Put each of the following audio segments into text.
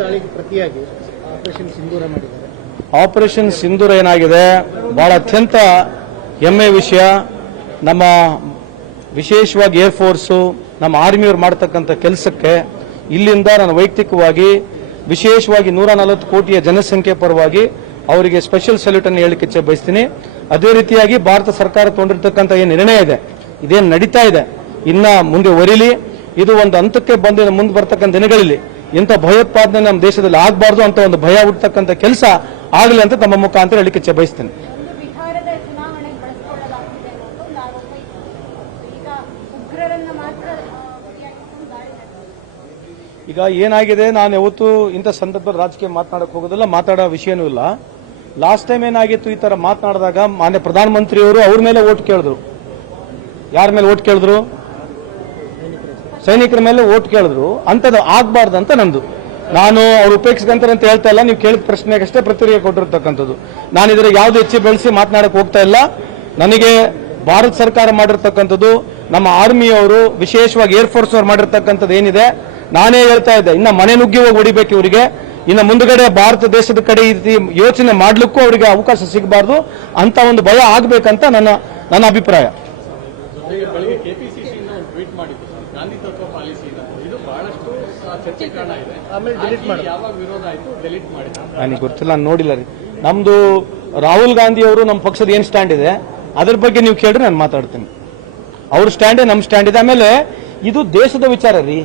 ದಾಳಿಗೆ ಪ್ರತಿಯಾಗಿ ಆಪರೇಷನ್ ಸಿಂಧೂರ ಮಾಡಿದ್ದಾರೆ. ಆಪರೇಷನ್ ಸಿಂಧೂರ ಏನಾಗಿದೆ, ಬಹಳ ಅತ್ಯಂತ ಹೆಮ್ಮೆ ವಿಷಯ. ನಮ್ಮ ವಿಶೇಷವಾಗಿ ಏರ್ಫೋರ್ಸು, ನಮ್ಮ ಆರ್ಮಿಯವರು ಮಾಡತಕ್ಕಂಥ ಕೆಲಸಕ್ಕೆ ಇಲ್ಲಿಂದ ನಾನು ವೈಯಕ್ತಿಕವಾಗಿ ವಿಶೇಷವಾಗಿ 140 ಕೋಟಿಯ ಜನಸಂಖ್ಯೆ ಪರವಾಗಿ ಅವರಿಗೆ ಸ್ಪೆಷಲ್ ಸಲ್ಯೂಟ್ ಅನ್ನು ಹೇಳಲಿಕ್ಕೆ ಬಯಸ್ತೀನಿ. ಅದೇ ರೀತಿಯಾಗಿ ಭಾರತ ಸರ್ಕಾರ ತಗೊಂಡಿರ್ತಕ್ಕಂಥ ಏನು ನಿರ್ಣಯ ಇದೆ, ಇದೇನು ನಡೀತಾ ಇದೆ, ಇನ್ನ ಮುಂದೆ ಒರಿಲಿ. ಇದು ಒಂದು ಹಂತಕ್ಕೆ ಬಂದು ಮುಂದೆ ಬರ್ತಕ್ಕಂಥ ದಿನಗಳಲ್ಲಿ ಇಂಥ ಭಯೋತ್ಪಾದನೆ ನಮ್ಮ ದೇಶದಲ್ಲಿ ಆಗಬಾರ್ದು ಅಂತ ಒಂದು ಭಯ ಹುಟ್ಟತಕ್ಕಂಥ ಕೆಲಸ ಆಗಲಿ ಅಂತ ತಮ್ಮ ಮುಖಾಂತರ ಹೇಳಲಿಕ್ಕೆ ಬಯಸ್ತೀನಿ. ಈಗ ಏನಾಗಿದೆ, ನಾನು ಯಾವತ್ತೂ ಇಂಥ ಸಂದರ್ಭದಲ್ಲಿ ರಾಜಕೀಯ ಮಾತನಾಡಕ್ಕೆ ಹೋಗೋದಿಲ್ಲ, ಮಾತಾಡೋ ವಿಷಯನೂ ಇಲ್ಲ. ಲಾಸ್ಟ್ ಟೈಮ್ ಏನಾಗಿತ್ತು, ಈ ತರ ಮಾತನಾಡಿದಾಗ ಮಾನ್ಯ ಪ್ರಧಾನಮಂತ್ರಿಯವರು ಅವ್ರ ಮೇಲೆ ಓಟ್ ಕೇಳಿದ್ರು. ಯಾರ ಮೇಲೆ ಓಟ್ ಕೇಳಿದ್ರು? ಸೈನಿಕರ ಮೇಲೆ ಓಟ್ ಕೇಳಿದ್ರು. ಅಂಥದ್ದು ಆಗಬಾರ್ದು ಅಂತ ನಂದು. ನಾನು ಅವ್ರು ಉಪೇಕ್ಷಿಸ್ಕೊಂತಾರೆ ಅಂತ ಹೇಳ್ತಾ ಇಲ್ಲ, ನೀವು ಕೇಳಿದ ಪ್ರಶ್ನೆಗಷ್ಟೇ ಪ್ರತಿಕ್ರಿಯೆ ಕೊಟ್ಟಿರ್ತಕ್ಕಂಥದ್ದು. ನಾನು ಇದರ ಯಾವ್ದು ಹೆಚ್ಚು ಬೆಳೆಸಿ ಮಾತನಾಡಕ್ಕೆ ಹೋಗ್ತಾ ಇಲ್ಲ. ನನಗೆ ಭಾರತ ಸರ್ಕಾರ ಮಾಡಿರ್ತಕ್ಕಂಥದ್ದು, ನಮ್ಮ ಆರ್ಮಿಯವರು ವಿಶೇಷವಾಗಿ ಏರ್ಫೋರ್ಸ್ ಅವರು ಮಾಡಿರ್ತಕ್ಕಂಥದ್ದು ಏನಿದೆ, ನಾನೇ ಹೇಳ್ತಾ ಇದ್ದೆ, ಇನ್ನ ಮನೆ ನುಗ್ಗಿ ಹೋಗಿ ಹೊಡಿಬೇಕು ಇವರಿಗೆ. ಇನ್ನು ಮುಂದುಗಡೆ ಭಾರತ ದೇಶದ ಕಡೆ ಈ ರೀತಿ ಯೋಚನೆ ಮಾಡ್ಲಿಕ್ಕೂ ಅವರಿಗೆ ಅವಕಾಶ ಸಿಗಬಾರ್ದು ಅಂತ ಒಂದು ಭಯ ಆಗ್ಬೇಕಂತ ನನ್ನ ಅಭಿಪ್ರಾಯ. ನನಗೆ ಗೊತ್ತಿಲ್ಲ, ನಾನು ನೋಡಿಲ್ಲ ರೀ. ನಮ್ದು ರಾಹುಲ್ ಗಾಂಧಿ ಅವರು ನಮ್ಮ ಪಕ್ಷದ ಏನ್ ಸ್ಟ್ಯಾಂಡ್ ಇದೆ ಅದ್ರ ಬಗ್ಗೆ ನೀವು ಕೇಳಿದ್ರೆ ನಾನು ಮಾತಾಡ್ತೀನಿ. ಅವ್ರ ಸ್ಟ್ಯಾಂಡೇ ನಮ್ಮ ಸ್ಟ್ಯಾಂಡ್ ಇದೆ. ಆಮೇಲೆ ಇದು ದೇಶದ ವಿಚಾರ ರೀ.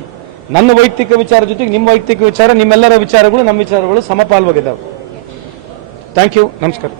ನನ್ನ ವೈಯಕ್ತಿಕ ವಿಚಾರ ಜೊತೆಗೆ ನಿಮ್ಮ ವೈಯಕ್ತಿಕ ವಿಚಾರ, ನಿಮ್ಮೆಲ್ಲರ ವಿಚಾರಗಳು ನಮ್ಮ ವಿಚಾರಗಳು ಸಮಪಾಲವಾಗಿದ್ದಾವೆ. ಥ್ಯಾಂಕ್ ಯು, ನಮಸ್ಕಾರ.